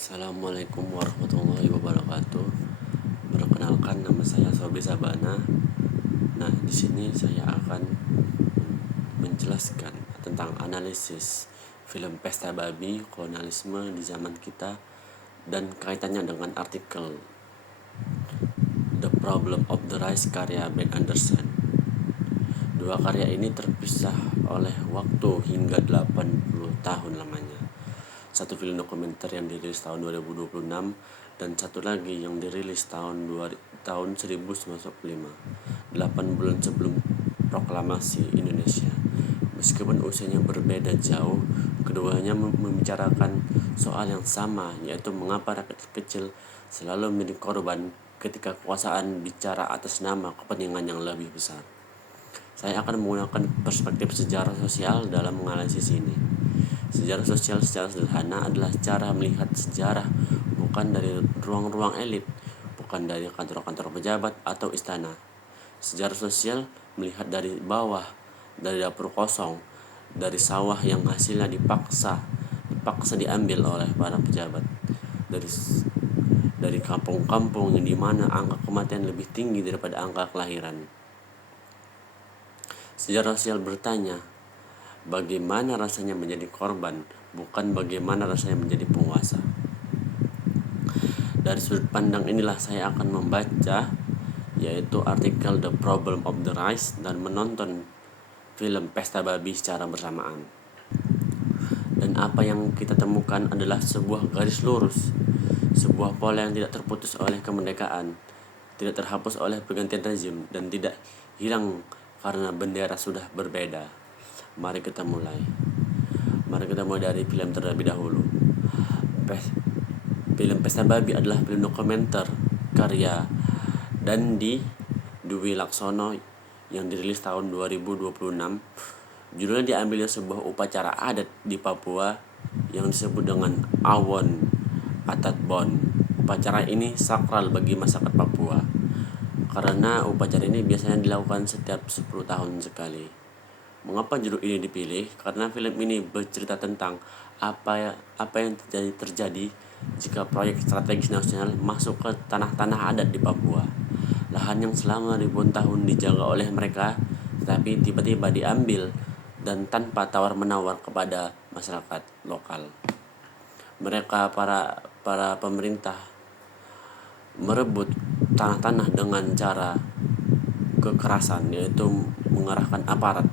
Assalamualaikum warahmatullahi wabarakatuh. Perkenalkan, nama saya Sobri Sabana. Nah, di sini saya akan menjelaskan tentang analisis film Pesta Babi Kolonialisme di Zaman Kita dan kaitannya dengan artikel The Problem of the Rice karya Ben Anderson. Dua karya ini terpisah oleh waktu hingga 80 tahun lamanya. Satu film dokumenter yang dirilis tahun 2026 dan satu lagi yang dirilis tahun 1945, 8 bulan sebelum proklamasi Indonesia. Meskipun usianya berbeda jauh, keduanya membicarakan soal yang sama, yaitu mengapa rakyat kecil selalu menjadi korban ketika kekuasaan bicara atas nama kepentingan yang lebih besar. Saya akan menggunakan perspektif sejarah sosial dalam menganalisis ini. Sejarah sosial secara sederhana adalah cara melihat sejarah bukan dari ruang-ruang elit, bukan dari kantor-kantor pejabat atau istana. Sejarah sosial melihat dari bawah, dari dapur kosong, dari sawah yang hasilnya dipaksa diambil oleh para pejabat, dari kampung-kampung yang dimana angka kematian lebih tinggi daripada angka kelahiran. Sejarah sosial bertanya, bagaimana rasanya menjadi korban, bukan bagaimana rasanya menjadi penguasa. Dari sudut pandang inilah saya akan membaca, yaitu artikel The Problem of the Rice dan menonton film Pesta Babi secara bersamaan. Dan apa yang kita temukan adalah sebuah garis lurus, sebuah pola yang tidak terputus oleh kemerdekaan, tidak terhapus oleh pergantian rezim, dan tidak hilang karena bendera sudah berbeda. Mari kita mulai dari film terlebih dahulu. Film Pesta Babi adalah film dokumenter karya Dandi Dwi Laksono yang dirilis tahun 2026. Judulnya diambil dari sebuah upacara adat di Papua yang disebut dengan Awon Atatbon. Upacara ini sakral bagi masyarakat Papua karena upacara ini biasanya dilakukan setiap 10 tahun sekali. Mengapa judul ini dipilih? Karena film ini bercerita tentang apa yang terjadi jika proyek strategis nasional masuk ke tanah-tanah adat di Papua. Lahan yang selama ribuan tahun dijaga oleh mereka, tetapi tiba-tiba diambil dan tanpa tawar-menawar kepada masyarakat lokal. Mereka para pemerintah merebut tanah-tanah dengan cara kekerasan, yaitu mengarahkan aparat.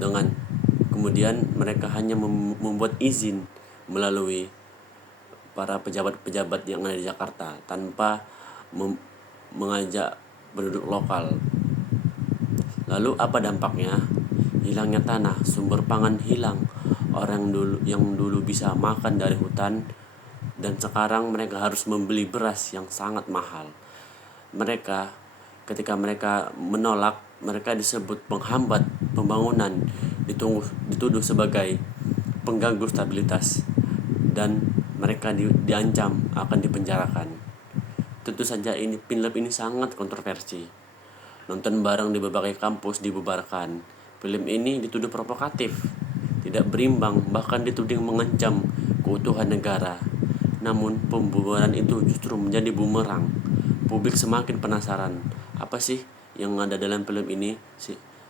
Dengan kemudian mereka hanya membuat izin melalui para pejabat-pejabat yang ada di Jakarta tanpa mengajak penduduk lokal. Lalu apa dampaknya? Hilangnya tanah, sumber pangan hilang. Orang yang dulu bisa makan dari hutan dan sekarang mereka harus membeli beras yang sangat mahal. Ketika mereka menolak, mereka disebut penghambat pembangunan, dituduh sebagai pengganggu stabilitas, dan mereka diancam akan dipenjarakan. Tentu saja film ini sangat kontroversi. Nonton bareng di berbagai kampus dibubarkan. Film ini dituduh provokatif, tidak berimbang, bahkan dituding mengancam keutuhan negara. Namun pembubaran itu justru menjadi bumerang. Publik semakin penasaran, apa sih yang ada dalam film ini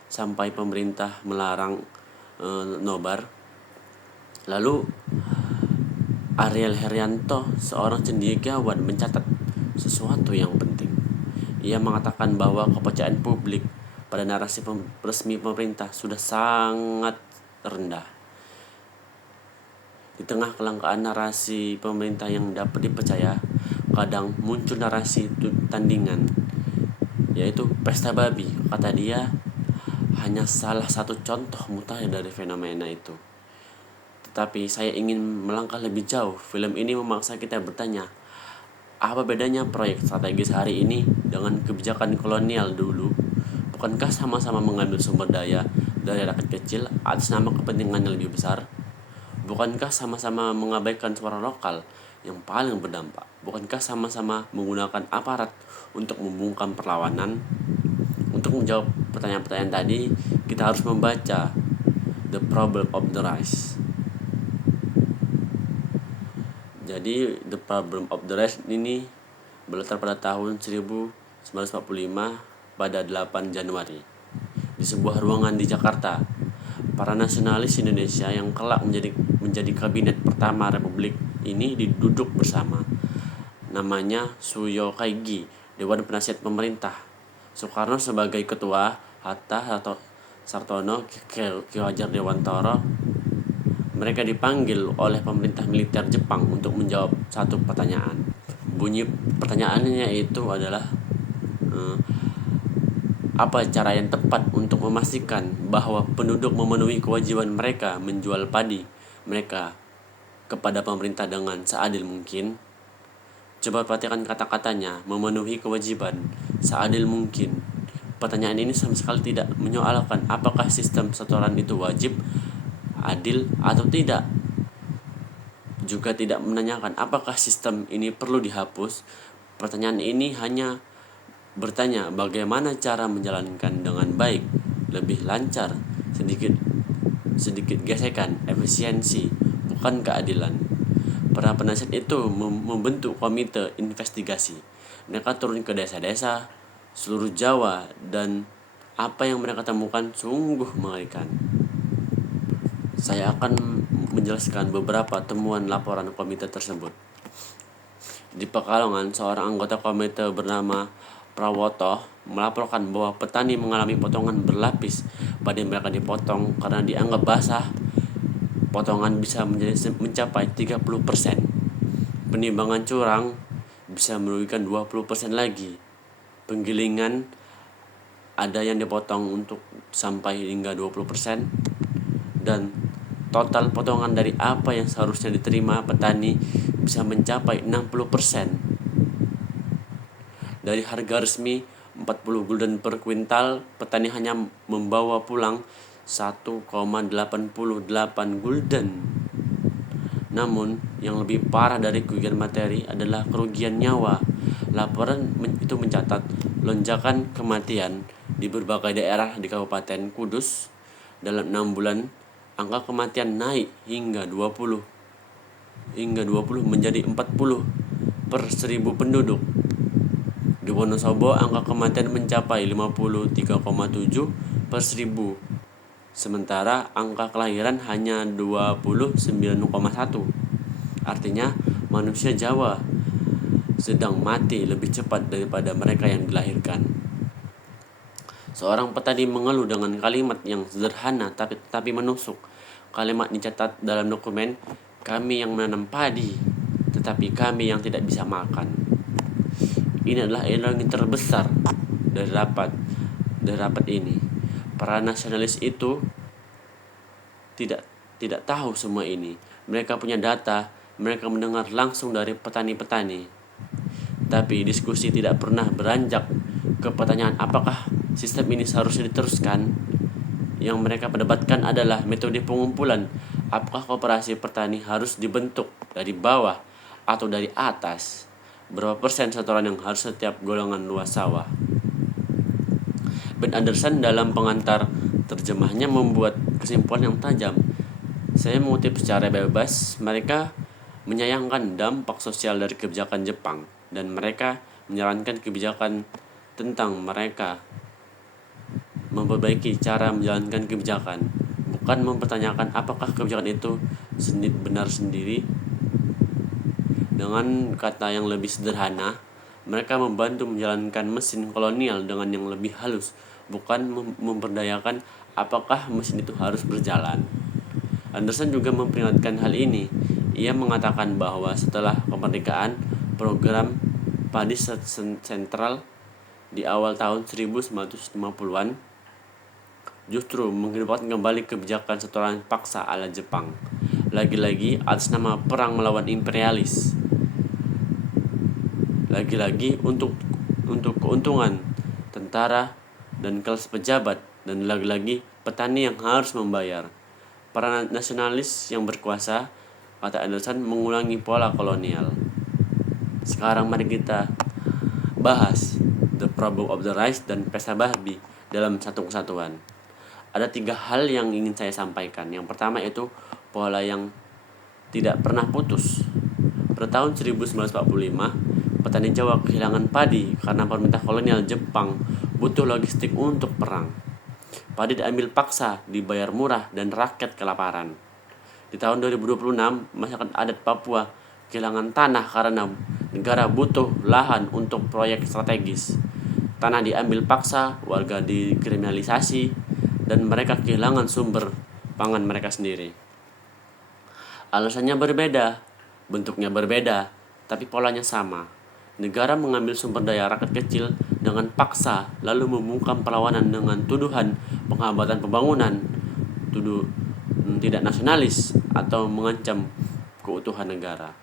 sampai pemerintah melarang nobar. Lalu Ariel Heryanto, seorang cendekiawan, mencatat sesuatu yang penting. Ia mengatakan bahwa kepercayaan publik pada narasi resmi pemerintah sudah sangat rendah. Di tengah kelangkaan narasi pemerintah yang dapat dipercaya, kadang muncul narasi tandingan, yaitu Pesta Babi. Kata dia, hanya salah satu contoh mutakhir dari fenomena itu. Tetapi saya ingin melangkah lebih jauh. Film ini memaksa kita bertanya, apa bedanya proyek strategis hari ini dengan kebijakan kolonial dulu? Bukankah sama-sama mengambil sumber daya dari rakyat kecil atas nama kepentingan yang lebih besar? Bukankah sama-sama mengabaikan suara lokal yang paling berdampak? Bukankah sama-sama menggunakan aparat untuk membungkam perlawanan? Untuk menjawab pertanyaan-pertanyaan tadi, kita harus membaca The Problem of the Rice. Jadi The Problem of the Rice ini berlatar pada tahun 1945 pada 8 Januari di sebuah ruangan di Jakarta. Para nasionalis Indonesia yang kelak menjadi kabinet pertama Republik ini duduk bersama. Namanya Suyo Kaigi, Dewan Penasihat Pemerintah. Soekarno sebagai ketua, Hatta atau Sartono, Ki Hajar Dewantara. Mereka dipanggil oleh pemerintah militer Jepang untuk menjawab satu pertanyaan. Bunyi pertanyaannya itu adalah apa cara yang tepat untuk memastikan bahwa penduduk memenuhi kewajiban mereka menjual padi mereka kepada pemerintah dengan seadil mungkin? Coba perhatikan kata-katanya, memenuhi kewajiban, seadil mungkin. Pertanyaan ini sama sekali tidak menyoalkan apakah sistem setoran itu wajib, adil atau tidak. Juga tidak menanyakan apakah sistem ini perlu dihapus. Pertanyaan ini hanya bertanya bagaimana cara menjalankan dengan baik, lebih lancar, sedikit gesekan, efisiensi, bukan keadilan. Para penasihat itu membentuk komite investigasi. Mereka turun ke desa-desa seluruh Jawa dan apa yang mereka temukan sungguh mengerikan. Saya akan menjelaskan beberapa temuan laporan komite tersebut. Di Pekalongan, seorang anggota komite bernama Prawoto melaporkan bahwa petani mengalami potongan berlapis padi mereka dipotong karena dianggap basah. Potongan bisa mencapai 30%. Penimbangan curang bisa merugikan 20% lagi. Penggilingan ada yang dipotong untuk sampai hingga 20%, dan total potongan dari apa yang seharusnya diterima petani bisa mencapai 60%. Dari harga resmi 40 gulden per kuintal, petani hanya membawa pulang 1,88 gulden. Namun, yang lebih parah dari kerugian materi adalah kerugian nyawa. Laporan itu mencatat lonjakan kematian di berbagai daerah di Kabupaten Kudus. Dalam 6 bulan, angka kematian naik hingga 20 menjadi 40 per 1000 penduduk. Di Wonosobo, angka kematian mencapai 53,7 per 1000. Sementara angka kelahiran hanya 29,1. Artinya manusia Jawa sedang mati lebih cepat daripada mereka yang dilahirkan. Seorang petani mengeluh dengan kalimat yang sederhana tapi menusuk. Kalimat dicatat dalam dokumen, kami yang menanam padi, tetapi kami yang tidak bisa makan. Ini adalah ironi terbesar dari rapat ini. Para nasionalis itu tidak tahu semua ini. Mereka punya data, mereka mendengar langsung dari petani-petani. Tapi diskusi tidak pernah beranjak ke pertanyaan apakah sistem ini seharusnya diteruskan. Yang mereka perdebatkan adalah metode pengumpulan. Apakah koperasi petani harus dibentuk dari bawah atau dari atas? Berapa persen setoran yang harus setiap golongan luas sawah? Ben Anderson dalam pengantar terjemahnya membuat kesimpulan yang tajam. Saya mengutip secara bebas, mereka menyayangkan dampak sosial dari kebijakan Jepang dan mereka menyarankan kebijakan tentang mereka memperbaiki cara menjalankan kebijakan, bukan mempertanyakan apakah kebijakan itu benar sendiri. Dengan kata yang lebih sederhana, mereka membantu menjalankan mesin kolonial dengan yang lebih halus, bukan memperdayakan apakah mesin itu harus berjalan. Anderson juga memperingatkan hal ini. Ia mengatakan bahwa setelah kemerdekaan, program padi sentral di awal tahun 1950-an justru menghidupkan kembali kebijakan setoran paksa ala Jepang, lagi-lagi atas nama perang melawan imperialis, lagi-lagi untuk keuntungan tentara dan kelas pejabat, dan lagi-lagi petani yang harus membayar. Para nasionalis yang berkuasa, kata Anderson, mengulangi pola kolonial. Sekarang mari kita bahas The Problem of the Rice dan Pesta Babi dalam satu kesatuan. Ada 3 hal yang ingin saya sampaikan. Yang pertama itu pola yang tidak pernah putus. Pada tahun 1945, petani Jawa kehilangan padi karena pemerintah kolonial Jepang butuh logistik untuk perang. Padi diambil paksa, dibayar murah, dan rakyat kelaparan. Di tahun 2026, masyarakat adat Papua kehilangan tanah karena negara butuh lahan untuk proyek strategis. Tanah diambil paksa, warga dikriminalisasi, dan mereka kehilangan sumber pangan mereka sendiri. Alasannya berbeda, bentuknya berbeda, tapi polanya sama. Negara mengambil sumber daya rakyat kecil dengan paksa, lalu membungkam perlawanan dengan tuduhan penghambatan pembangunan, tidak nasionalis, atau mengancam keutuhan negara.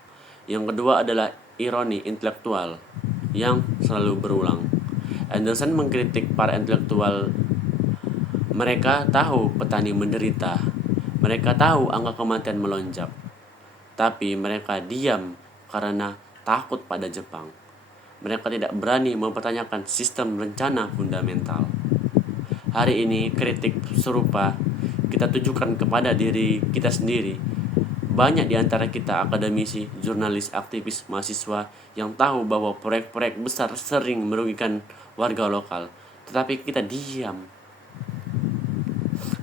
Yang kedua adalah ironi intelektual yang selalu berulang. Anderson mengkritik para intelektual. Mereka tahu petani menderita, mereka tahu angka kematian melonjak, tapi mereka diam karena takut pada Jepang. Mereka tidak berani mempertanyakan sistem rencana fundamental. Hari ini kritik serupa kita tujukan kepada diri kita sendiri. Banyak di antara kita akademisi, jurnalis, aktivis, mahasiswa yang tahu bahwa proyek-proyek besar sering merugikan warga lokal, tetapi kita diam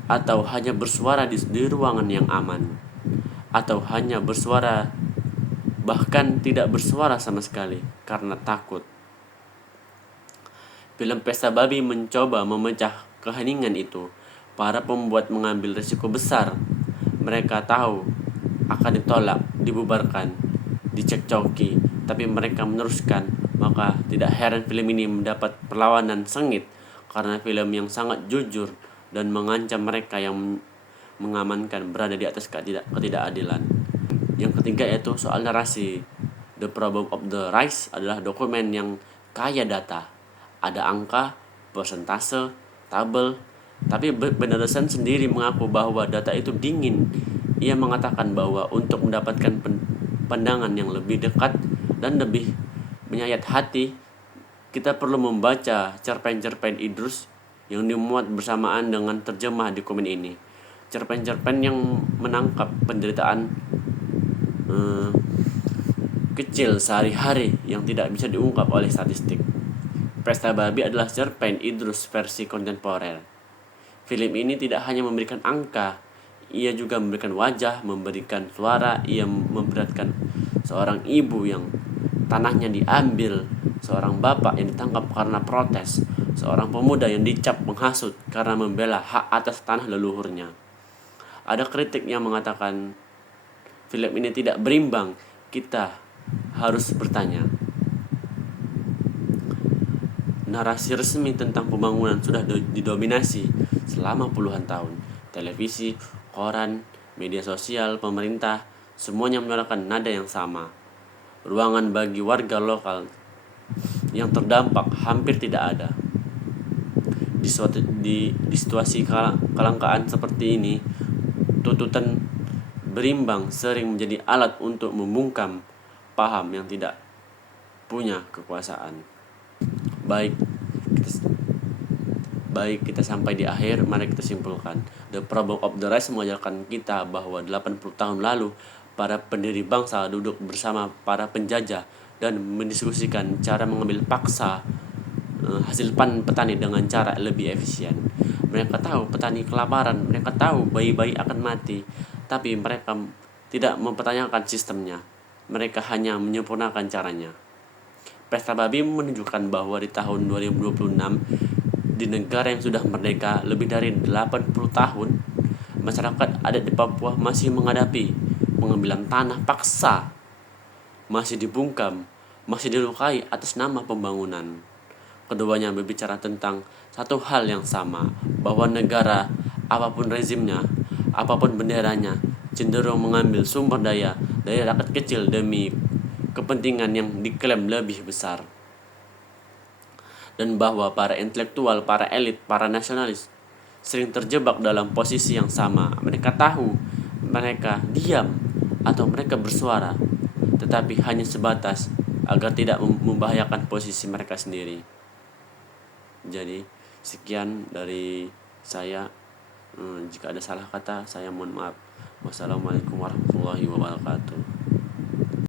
atau hanya bersuara di ruangan yang aman, atau hanya bersuara bahkan tidak bersuara sama sekali karena takut. Film Pesta Babi mencoba memecah keheningan itu. Para pembuat mengambil risiko besar. Mereka tahu akan ditolak, dibubarkan, dicekcoki, tapi mereka meneruskan. Maka tidak heran film ini mendapat perlawanan sengit karena film yang sangat jujur dan mengancam mereka yang mengamankan berada di atas ketidakadilan. Yang ketiga yaitu soal narasi. The Problem of the Rise adalah dokumen yang kaya data. Ada angka, persentase, tabel, tapi Benderson sendiri mengaku bahwa data itu dingin. Ia mengatakan bahwa untuk mendapatkan pandangan yang lebih dekat dan lebih menyayat hati, kita perlu membaca cerpen-cerpen Idrus yang dimuat bersamaan dengan terjemah dokumen ini. Cerpen-cerpen yang menangkap penderitaan kecil sehari-hari yang tidak bisa diungkap oleh statistik. Pesta Babi adalah cerpen Idrus versi kontemporer. Film ini tidak hanya memberikan angka, ia juga memberikan wajah, memberikan suara. Ia memperlihatkan seorang ibu yang tanahnya diambil, seorang bapak yang ditangkap karena protes, seorang pemuda yang dicap menghasut karena membela hak atas tanah leluhurnya. Ada kritik yang mengatakan film ini tidak berimbang. Kita harus bertanya, narasi resmi tentang pembangunan sudah didominasi selama puluhan tahun. Televisi, koran, media sosial, pemerintah, semuanya menyuarakan nada yang sama. Ruangan bagi warga lokal yang terdampak hampir tidak ada. Di situasi kelangkaan seperti ini, tuntutan berimbang sering menjadi alat untuk membungkam paham yang tidak punya kekuasaan. Baik, kita sampai di akhir, mari kita simpulkan. The Problem of the Rise mengajarkan kita bahwa 80 tahun lalu para pendiri bangsa duduk bersama para penjajah dan mendiskusikan cara mengambil paksa hasil panen petani dengan cara lebih efisien. Mereka tahu petani kelaparan, mereka tahu bayi-bayi akan mati, tapi mereka tidak mempertanyakan sistemnya. Mereka hanya menyempurnakan caranya. Pesta Babi menunjukkan bahwa di tahun 2026, di negara yang sudah merdeka lebih dari 80 tahun, masyarakat adat di Papua masih menghadapi pengambilan tanah paksa, masih dibungkam, masih dilukai atas nama pembangunan. Keduanya berbicara tentang satu hal yang sama, bahwa negara, apapun rezimnya, apapun benderanya, cenderung mengambil sumber daya dari rakyat kecil demi kepentingan yang diklaim lebih besar. Dan bahwa para intelektual, para elit, para nasionalis sering terjebak dalam posisi yang sama. Mereka tahu, mereka diam atau mereka bersuara, tetapi hanya sebatas agar tidak membahayakan posisi mereka sendiri. Jadi sekian dari saya. Jika ada salah kata, saya mohon maaf. Wassalamualaikum warahmatullahi wabarakatuh.